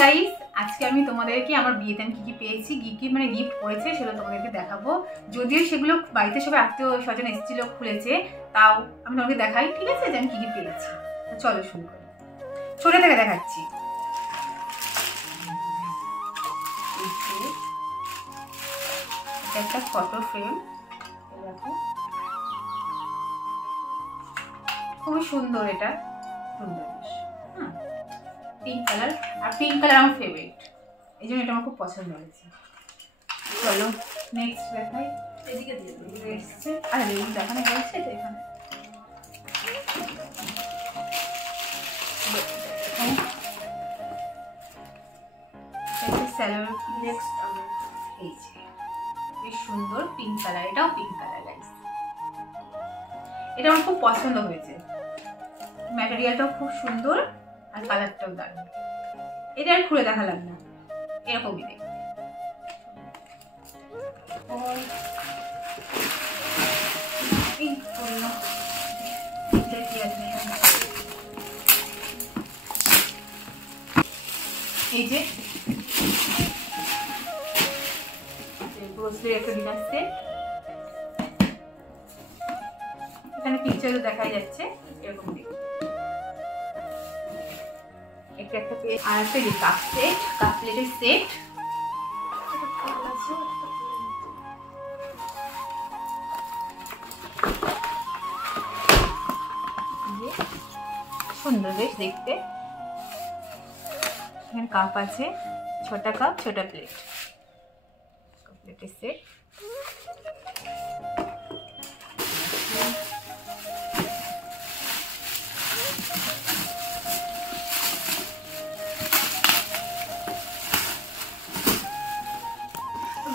গাইস, আজকে আমি তোমাদেরকে আমার বিয়েতে আমি কি পেয়েছি, কি মানে গিফট করেছে সেগুলো তোমাদেরকে দেখাবো। যদিও সেগুলো বাড়িতে সবাই আত্মীয় স্বজন এসেছিল, খুলেছে, তাও আমি তোমাকে দেখাই, ঠিক আছে, যে আমি কি পেয়েছি। চলো শুরু করি, ছোট থেকে দেখাচ্ছি। একটা ফটো ফ্রেম, দেখো খুবই সুন্দর, এটা সুন্দর, পিঙ্ক কালার, আর পিঙ্ক কালার আমার ফেভারিট, এই জন্য এটা আমার খুব পছন্দ হয়েছে। চলো নেক্সট দেখাই। এদিকে দিয়ে এসছে, আর এই দেখানো হয়েছে তো এখানে। বেশ সুন্দর পিঙ্ক কালার, এটাও পিঙ্ক কালার গাইস, এটা আমার খুব পছন্দ হয়েছে। ম্যাটেরিয়ালটাও খুব সুন্দর আর কালারটাও দারুণ। এটা আর খুলে দেখালাম না, এরকমই দেখতে। এই যে ব্রোসলেট একটা ডিনার সেট, এখানে পিকচারও দেখা যাচ্ছে এরকম দেখতে। একটা আর একটা কাপ সেট, কাপ প্লেটের সেট, সুন্দর বেশ দেখতে। এখানে কাপ আছে, ছোটা কাপ, ছোটা প্লেট, প্লেটের সেট।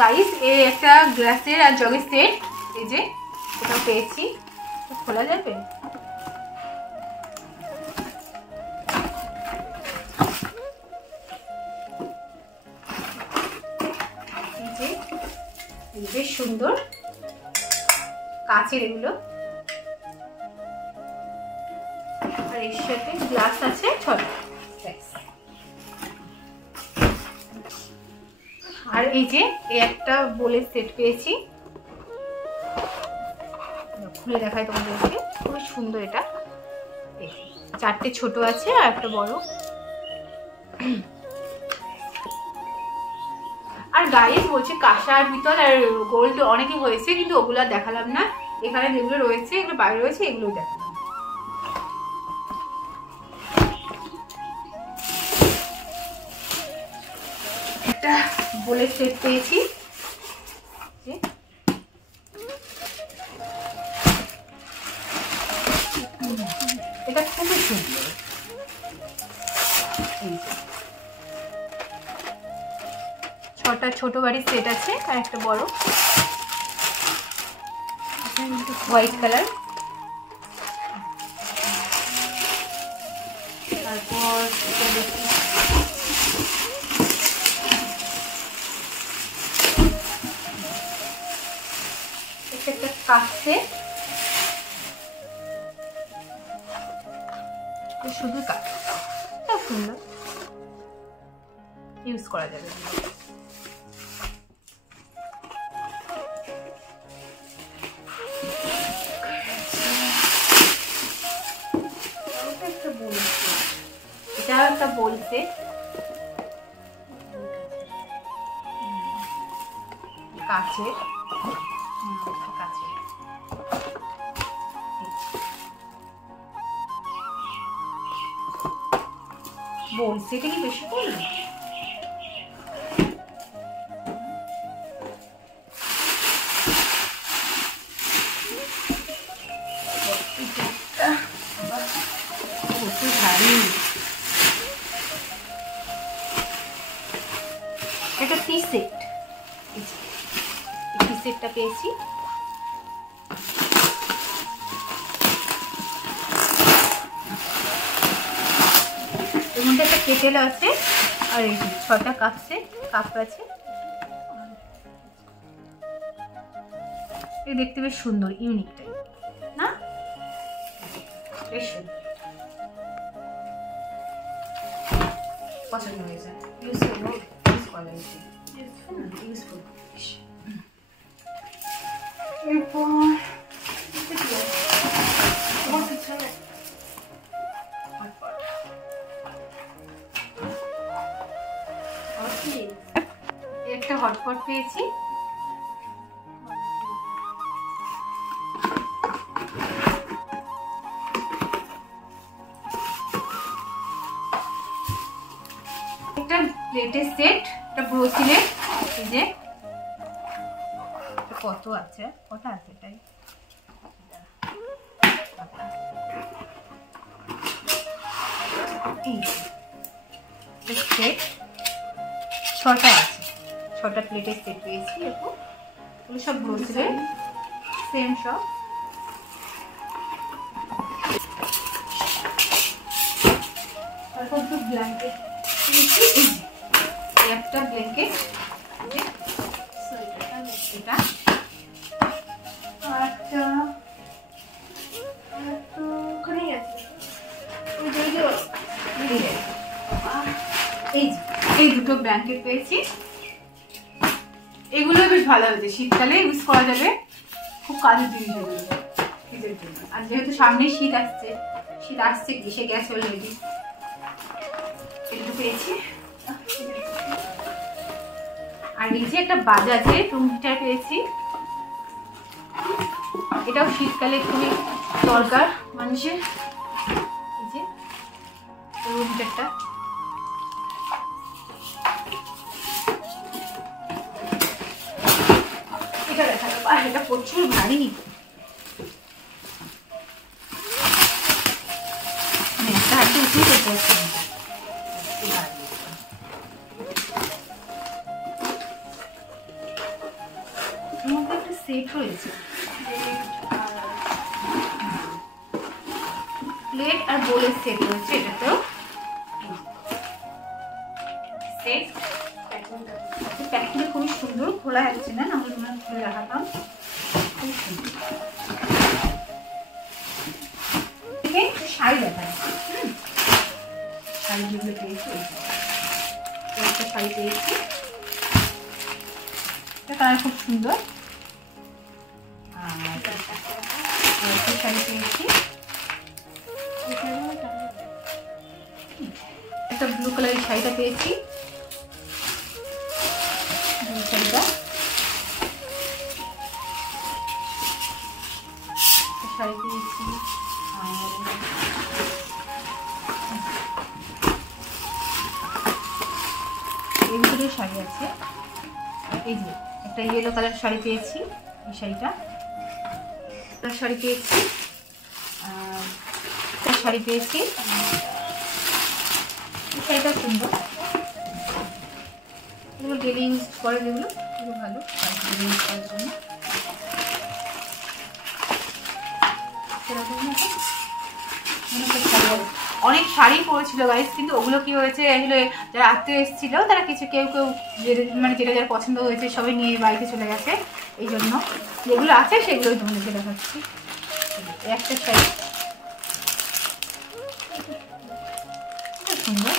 গাইস, এই একটা গ্লাসের আর জগের সেট, এই যে এটা পেয়েছি, খোলা যাবে। বেশ সুন্দর কাচের এগুলো, আর এর সাথে গ্লাস আছে 6টা। আর এই যে একটা বোলের সেট পেয়েছি, খুলে দেখাই তোমাদেরকে, খুবই সুন্দর। এটা 4টে ছোট আছে আর একটা বড়। আর গাইস বলছে কাঁসা আর পিতল আর গোল্ড অনেকই হয়েছে, কিন্তু ওগুলো দেখালাম না। এখানে যেগুলো রয়েছে, এগুলো বাইরে রয়েছে, এগুলো দেখালাম। একটা বোলের সেট পেয়েছি, এটা খুবই সুন্দর। ছটা ছোট বাড়ির সেট আছে আর একটা বড়, হোয়াইট কালার। তারপর একটা কাপ সেট, শুধু কাপ, সুন্দর, ইউজ করা যাবে। এটা একটা বলছে কাচের, বলছে এটা কি বেশি পড়লো? ভারী, এটা টি সেট, টি সেটটা পেয়েছি। এর মধ্যে একটা কেটেল আছে, আর এই 6টা কাপ সেট, কাপ আছে। এই দেখতে বেশ সুন্দর, ইউনিক টাইপ না, বেশ সুন্দর। পছন্দ হয়েছে, ইউজ করবো, ইউজ করা হয়েছে, ইউজফুল। এরপর একটা হটপট পেয়েছি, একটা প্লেটের সেট, একটা ব্রোসিলের, এই যে কত আছে, কত আছে এটাই, সেট 6টা আছে, 6টা প্লেটের সেট পেয়েছি। এরকম এগুলো সব ব্রোসিলের, সেম সব। তারপর একটু ব্ল্যাঙ্কেট পেয়েছি, একটা ব্ল্যাঙ্কেট, এটা একটা ওখানেই আছে, এই দুটো ব্ল্যাঙ্কেট পেয়েছি। এগুলো বেশ ভালো হয়েছে, শীতকালে ইউজ করা যাবে, খুব কাজের জিনিস এগুলো শীতের জন্য। আর যেহেতু সামনে শীত আসছে, এসে গেছে অলরেডি, এগুলো পেয়েছি। আর নিচে একটা বাজাজের রুম হিটার পেয়েছি, এটাও শীতকালে খুবই দরকার মানুষের। এই যে রুম হিটারটা, এটা দেখা যাবে, আর এটা প্রচুর ভারী, একটা হাতে উঠেই করতে হচ্ছে। এর মধ্যে একটা সেট রয়েছে, প্লেট আর বোলের সেট রয়েছে, এটাতেও সেট। প্যাকিংটা খুবই সুন্দর, খোলা যাচ্ছে না, আমরা তোমরা খুলে রাখাতাম, খুব সুন্দর। শাড়ি দেখা যাচ্ছে, শাড়ি যেগুলো পেয়েছি, একটা শাড়ি পেয়েছি, এটা কালার খুব সুন্দর। আর একটা শাড়ি পেয়েছি, একটা ব্লু কালারের শাড়িটা পেয়েছি, শাড়িটা শাড়ি পেয়েছি। এর ভিতরে শাড়ি আছে, এই যে একটা ইয়েলো কালার শাড়ি পেয়েছি, এই শাড়িটা শাড়ি পেয়েছি, একটা শাড়ি পেয়েছি, এই শাড়িটা সুন্দর, এগুলো ডেলি ইউজ করে, যেগুলো খুব ভালো ডেলি ইউজ করার জন্য। অনেক শাড়ি পরেছিল গাইস, কিন্তু ওগুলো কি হয়েছে, এগুলো যারা আত্মীয় এসেছিল তারা কেউ মানে যেটা যারা পছন্দ হয়েছে সবাই নিয়ে বাড়িতে চলে গেছে, এই জন্য যেগুলো আছে সেগুলোই তোমাদেরকে দেখাচ্ছি। একটা শাড়ি সুন্দর,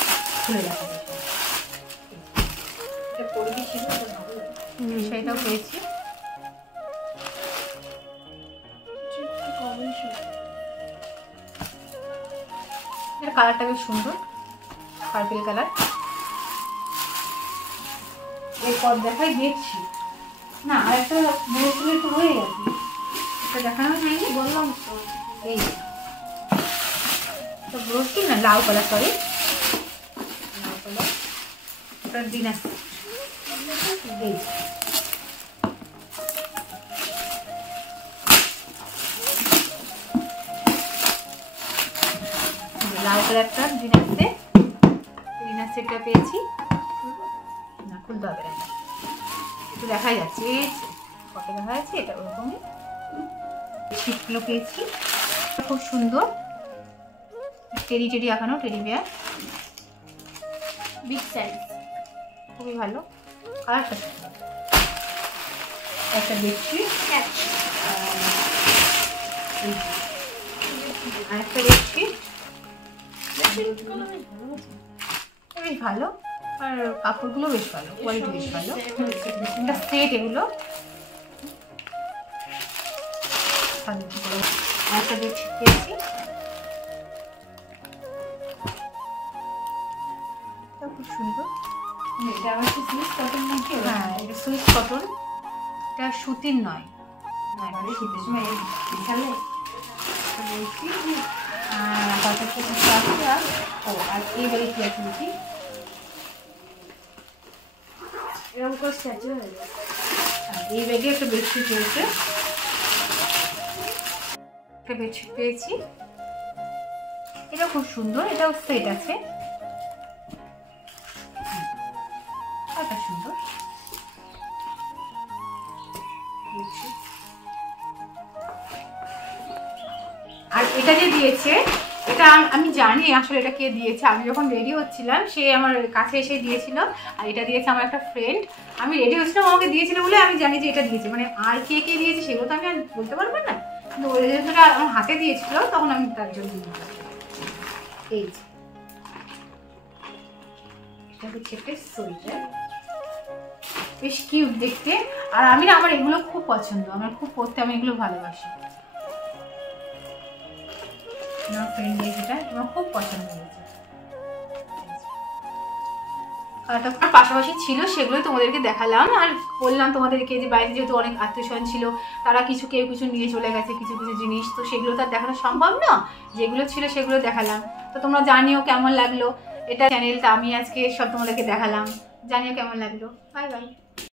একটা খুলে দেখা যায়, সেটাও পেয়েছি। এর কালারটা বেশ সুন্দর, পার্পল কালার। এরপর দেখাই দেখছি না, আর একটা ব্রোসিলের তো হয়ে গেছে, এটা দেখানো হয়নি, বললাম তো। এই তো ব্রোসিল না, লাল কালার, সরি লাল কালার, ওটা ডিনার সেট। লাল কালারটা ডিনার সেটটা পেয়েছি, না খুলতে হবে না, একটু দেখাই যাচ্ছে, কত দেখা যাচ্ছে, এটা ওরকমই। শীতগুলো পেয়েছি, খুব সুন্দর, টেডি আঁকানো, টেডি বিয়ার, বিগ সাইজ, খুবই ভালো, কালারটা একটা বেডশিট, আর একটা বেডশিট বেশ ভালো, আর কাপড়গুলো বেশ ভালো, কোয়ালিটি বেশ ভালো। এটা সেট এগুলো। আর একটা বেডশিট পেয়েছি, খুব সুন্দর। এটা আবার কি সুইস কটন নাকি? হ্যাঁ, এটা সুইস কটন, এটা সুতির নয়। শীতের সময় বিছালে আর এইবারে কি আছে দেখি, এরকম করে স্ট্যাচু হয়ে যায়। এই ব্যাগে একটা বেডশিট রয়েছে, একটা বেডশিট পেয়েছি, এটা খুব সুন্দর, এটাও সেট আছে, এটা সুন্দর। আর এটা যে দিয়েছে, এটা আমি জানি আসলে এটা কে দিয়েছে। আমি যখন রেডি হচ্ছিলাম সে আমার কাছে এসে দিয়েছিল, আর এটা দিয়েছে আমার একটা ফ্রেন্ড। আমি রেডি হচ্ছিলাম, আমাকে দিয়েছিল বলে আমি জানি যে এটা দিয়েছে। মানে আর কে কে দিয়েছে সেগুলো তো আমি আর বলতে পারবো না, কিন্তু ওই যেহেতু আমার হাতে দিয়েছিল তখন আমি তার জন্য এই যে এটা হচ্ছে একটা সোয়েটার, বেশ কিউট দেখতে। আর আমি না, আমার এগুলো খুব পছন্দ, আমার খুব পরতে, আমি এগুলো ভালোবাসি। আমার ফ্রেন্ড দিয়েছে, আমার খুব পছন্দ হয়েছে। আর পাশাপাশি ছিল, সেগুলোই তোমাদেরকে দেখালাম। আর বললাম তোমাদেরকে যে বাইরে যেহেতু অনেক আত্মীয়স্বজন ছিল, তারা কেউ কিছু নিয়ে চলে গেছে, কিছু কিছু জিনিস, তো সেগুলো তো আর দেখানো সম্ভব না। যেগুলো ছিল সেগুলো দেখালাম। তো তোমরা জানিও কেমন লাগলো এটা চ্যানেলটা, আমি আজকে সব তোমাদেরকে দেখালাম, জানিও কেমন লাগলো। Bye bye.